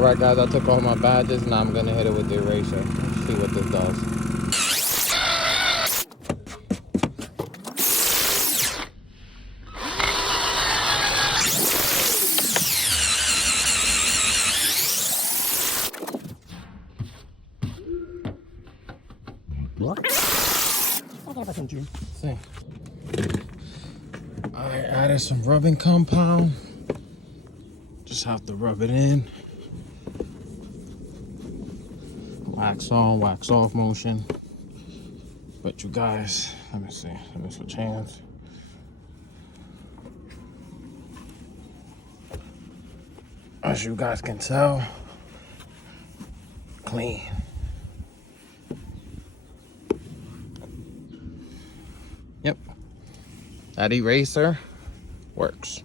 All right, guys, I took all my badges. Now I'm gonna hit it with the eraser. Let's see what this does. See. I added some rubbing compound. Just have to rub it in. Wax on, wax off motion. But you guys, let me see. Let me switch hands. As you guys can tell, clean. Yep. That eraser works.